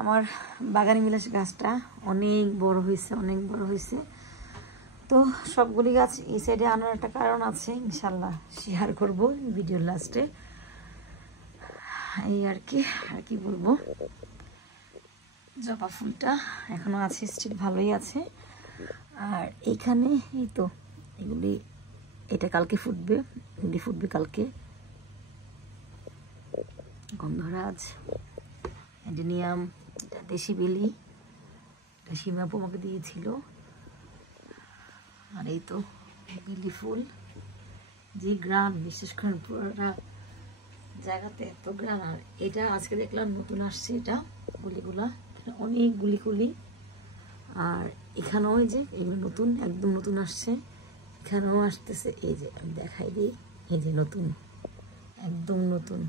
আমার বাগানি বিলাস গাছটা অনেক বড় হয়েছে তো সবগুলি গাছ এই সাইডে আনার একটা কারণ আছে, ইনশাল্লাহ শেয়ার করব ভিডিওর লাস্টে। এই আর কি বলবো, জবা ফুলটা এখনো আছে, স্টিল ভালোই আছে। আর এইখানে এই তো এটা কালকে ফুটবে, কালকে। গন্ধরাজ, অ্যাডেনিয়াম, এটা দেশি বেলি, এটা সীমাপু আমাকে দিয়েছিল। আর এই তো বেলি ফুল, যে গ্রান, বিশেষ করে পুরোটা জায়গাতে এত গ্রান। আর এটা আজকে দেখলাম নতুন আসছে, এটা গুলিগুলা অনেক গুলি। আর এখানেও এই যে এগুলো নতুন, একদম নতুন আসছে, এখানেও আসতেছে। এই যে আমি দেখাই দিই, এই যে নতুন, একদম নতুন।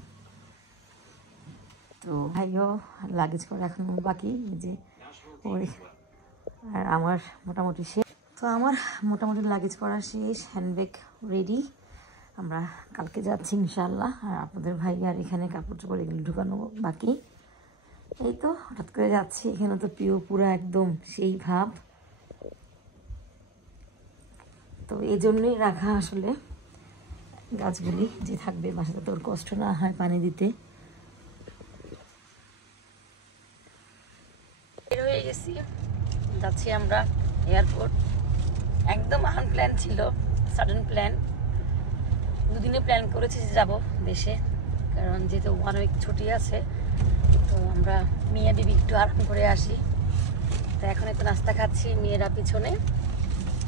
তো ভাইও লাগেজ করা এখনো বাকি, এই যে ওই। আর আমার মোটামুটি শেষ। তো আমার মোটামুটি লাগেজ করা শেষ, হ্যান্ডব্যাগ রেডি। আমরা কালকে যাচ্ছি ইনশাল্লাহ। আর আপনাদের ভাই আর এখানে কাপড় চোপড় এগুলো ঢুকানো বাকি। এই তো হঠাৎ করে যাচ্ছি, এখানে তো প্রিয় পুরা একদম সেই ভাব। তো এই জন্যই রাখা আসলে গাছগুলি, যে থাকবে বাসাতে, তোর কষ্ট না হয় পানি দিতে। বের হয়ে গেছি, যাচ্ছি আমরা এয়ারপোর্ট। একদম আনপ্ল্যান ছিল, সাডেন প্ল্যান। দুদিনে প্ল্যান করেছি যে যাবো দেশে, কারণ যেহেতু 1 উইক ছুটি আছে। তো আমরা মিয়াডিবি একটু আরাম করে আসি। তো এখন একটু নাস্তা খাচ্ছি, মেয়েরা পিছনে।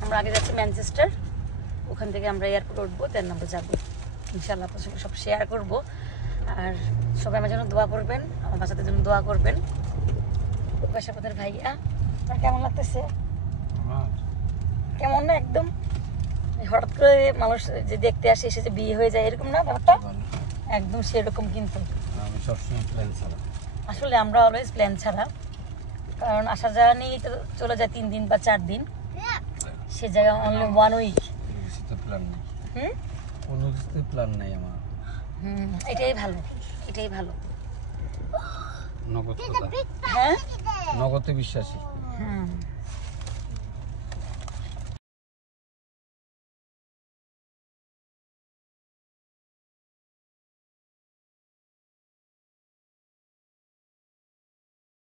আমরা আগে যাচ্ছি ম্যানচেস্টার, ওখান থেকে আমরা এয়ারপোর্ট উঠবো, দেন আমরা যাবো ইনশাল্লাহ। আপনার সঙ্গে সব শেয়ার করবো। আর সবাই আমার জন্য দোয়া করবেন, আমার বাচ্চাদের জন্য দোয়া করবেন। বাসাপদের ভাইয়া, আপনার কেমন লাগতেছে? কেমন না একদম হঠাৎ করে মানুষ যে দেখতে আসে, এসে যে বিয়ে হয়ে যায়, এরকম না ব্যাপারটা? একদম সেরকম। কিন্তু আমি সবসময় প্ল্যান ছাড়া, আসলে আমরা অলওয়েজ প্ল্যান ছাড়া, কারণ আসা যাওয়া নিয়েই তো চলে যায় 3 দিন বা 4 দিন, সে জায়গায় অনলি 1 উইক। প্ল্যান নেই, কোনো কিছুতে প্ল্যান নেই আমার। এটাই ভালো। নগদ, হ্যাঁ, নগদে বিশ্বাসী।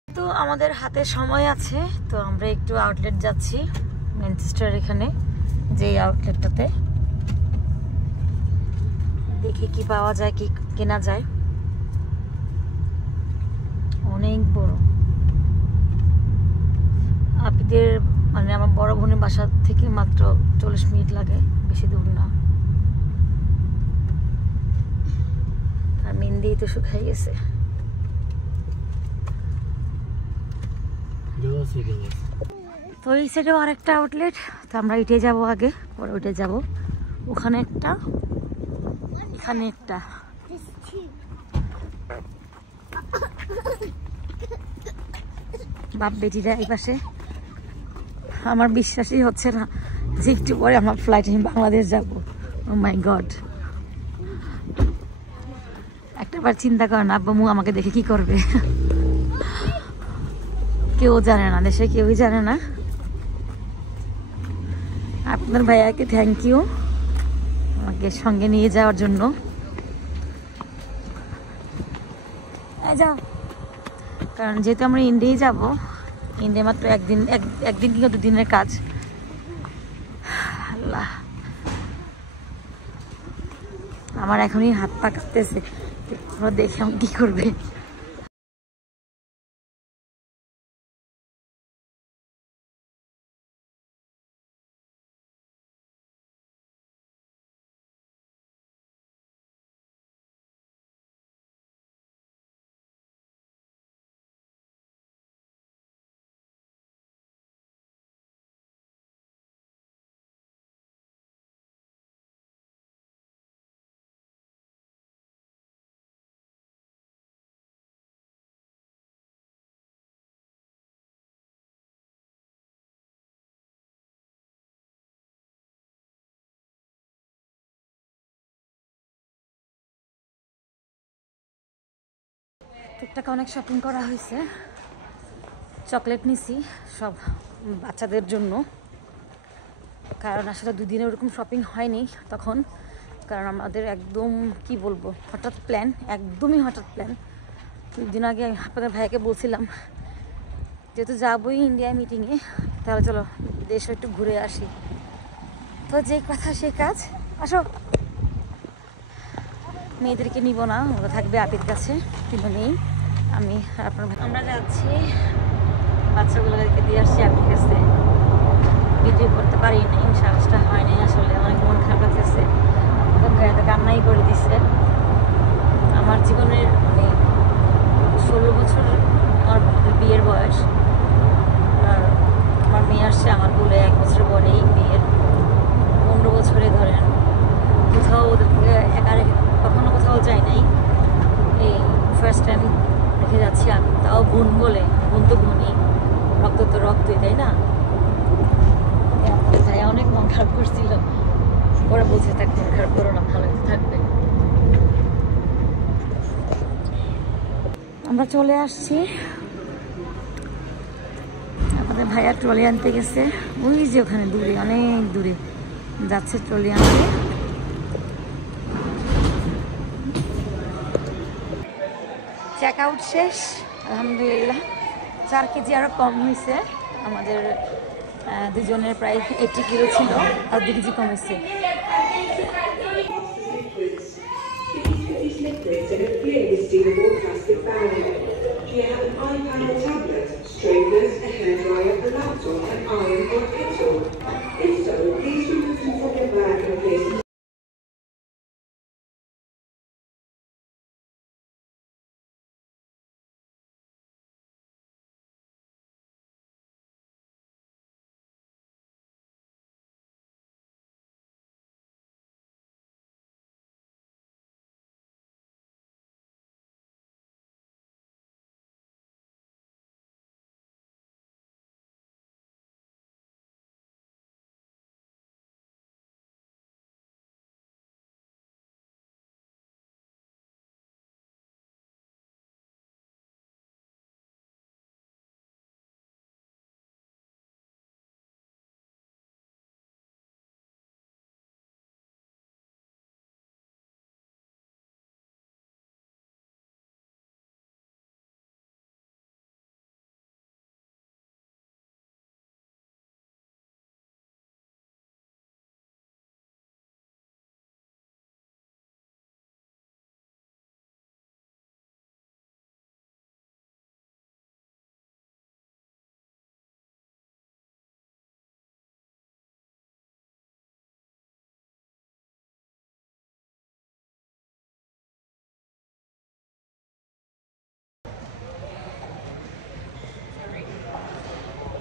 তো আমাদের হাতে সময় আছে, তো আমরা একটু আউটলেট যাচ্ছি ম্যানচেস্টার, এখানে যে আউটলেটটাতে দেখি কি পাওয়া যায়, কি কেনা যায়। অনেক বড়। আপিদের মানে আমার বড় বোনের বাসা থেকে মাত্র 40 মিনিট লাগে, বেশি দূর না। আর মেহেন্দি তো শুকাই গেছে। তো এই সাইডেও আরেকটা আউটলেট, তো আমরা এটাই যাবো আগে, পরে ওইটাই যাবো। ওখানে একটা, এখানে একটা। বাপ বেটিরা এই পাশে। আমার বিশ্বাসই হচ্ছে না যে একটু পরে আমার ফ্লাইটে বাংলাদেশ যাবো। ও মাই গড, একটাবার চিন্তা করেন আব্বু আমাকে দেখে কি করবে। কেউ জানে না, দেশে কেউই জানে না। আপনার ভাইয়াকে থ্যাংক ইউ আমাকে সঙ্গে নিয়ে যাওয়ার জন্য। কারণ যেহেতু আমরা ইন্ডিয়ায় যাব, ইন্ডিয়া মাত্র একদিন কিংবা 2 দিনের কাজ। আল্লাহ, আমার এখনই হাত পা কাঁপতেছে, দেখে আমি কি করবে। টুকটাক অনেক শপিং করা হয়েছে, চকলেট নিছি সব বাচ্চাদের জন্য, কারণ আসলে দুদিনে ওরকম শপিং হয়নি তখন, কারণ আমাদের একদম কি বলবো হঠাৎ প্ল্যান, একদমই হঠাৎ প্ল্যান। 2 দিন আগে আপনাদের ভাইকে বলছিলাম যেহেতু যাবোই ইন্ডিয়া মিটিংয়ে, তাহলে চলো দেশও একটু ঘুরে আসি। তো যে কথা সে কাজ, আসো। মেয়েদেরকে নিব না, ওরা থাকবে আপির কাছে, কিন্তু নেই আমি আর আপনার ভাই। আমরা যাচ্ছি, বাচ্চাগুলোকে দিয়ে আসছি আপির কাছে। ভিডিও করতে পারি নাই, সাহসটা হয় নাই, আসলে অনেক মন খারাপ লাগতেছে। গাড়িতে কান্নাই করে দিচ্ছে। আমার জীবনের মানে 16 বছর আমার বিয়ের বয়স, আর আমার মেয়ে আসছে আমার বলে 1 বছর পরেই বিয়ের। 15 বছরে ধরেন কোথাও ওদেরকে একা রেখে কখনো কোথাও যাই নাই, এই ফার্স্ট টাইম রেখে যাচ্ছি আমি, তাও বোন বলে। বোন তো বোনই, রক্ত তো রক্তই, তাই না? তাই অনেক মন খারাপ করছিল, ওরা বলছে থাক মন খারাপ করো না, ভালো থাকবে। আমরা চলে আসছি, আমাদের ভাইয়া ট্রলি আনতে গেছে, ওই যে ওখানে দূরে, অনেক দূরে যাচ্ছে ট্রলি আনতে। চেক আউট শেষ আলহামদুলিল্লাহ। 4 কেজি আরও কম হয়েছে, আমাদের দুজনের প্রায় 80 কিলো ছিল, আর 2 কেজি কম হয়েছে।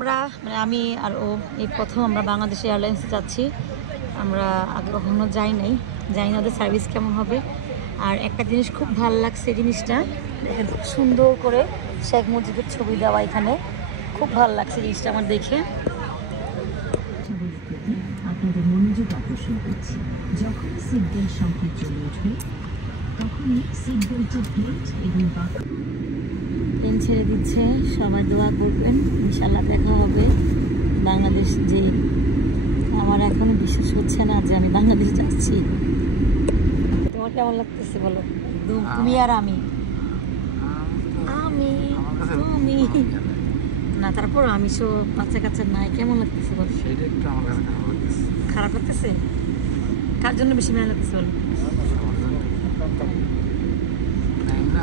আমরা মানে আমি আর ও এই প্রথম আমরা বাংলাদেশ এয়ারলাইন্সে যাচ্ছি। আমরা আগে কখনো যাই নাই, জানি না ওদের সার্ভিস কেমন হবে। আর একটা জিনিস খুব ভালো লাগছে, জিনিসটা দেখেন খুব সুন্দর করে শেখ মুজিবের ছবি দেওয়া এখানে, খুব ভালো লাগছে জিনিসটা আমার দেখে। আপনাদের মনোযোগ আকর্ষণ করছি, যখন সিট বেল্ট সংকেত চলে উঠবে তখনই সিট বেল্টের বেল্ট এবং প্লেন ছেড়ে দিচ্ছে, সবাই দোয়া করবেন, ইনশাল্লাহ দেখা হবে বাংলাদেশ। যে আমার এখনো বিশ্বাস হচ্ছে না যে আমি বাংলাদেশ যাচ্ছি। তোমার কেমন লাগতেছে বলো? তুমি আর আমি তুমি না, তারপর আমি সব বাচ্চা কাচ্চা নাই, কেমন লাগতেছে বলো? সেটা একটু আমার কাছে খারাপ লাগতেছে। কার জন্য বেশি মেলা লাগতেছে বলো?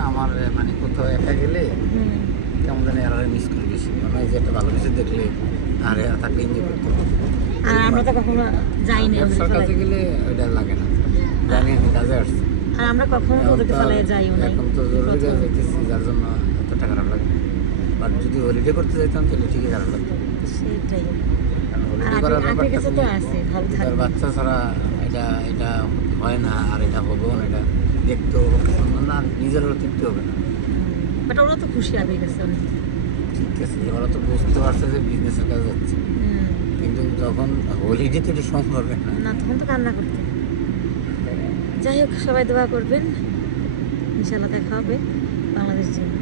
আমার মানে কোথাও একা গেলে কেমন জানি আর মিস করি বেশি, মানে যে একটা ভালো কিছু দেখলে আর থাকলে এনজয় করতে হবে। আর আমরা তো কখনো যাই না ব্যবসার কাজে গেলে ওইটা লাগে না, জানি আমি কাজে আসছি। আর আমরা কখনো ওদেরকে ফেলায় যাইও না। এখন তো জরুরি কাজে যাইতেছি, যার জন্য এতটা খারাপ লাগে। আর যদি হলিডে করতে যাইতাম তাহলে ঠিকই খারাপ লাগতো। সেটাই, কারণ হলিডে করার ব্যাপারটা তো আছে ভালো থাকবে। বাচ্চা ছাড়া এটা হয় না, আর এটা হবেও না, এটা দেখতেও সুন্দর না, নিজেরও তৃপ্তি হবে না। বাট ওরা তো খুশি হবে গেছে অনেক। ঠিক আছে, ওরা তো বুঝতে পারছে যে বিজনেসের কাজে যাচ্ছে, কিন্তু যখন হলিডে তো এটা সম্ভব হবে না, তখন তো কান্না করতে। যাই হোক, সবাই দোয়া করবেন, ইনশাল্লাহ দেখা হবে বাংলাদেশ জন্য।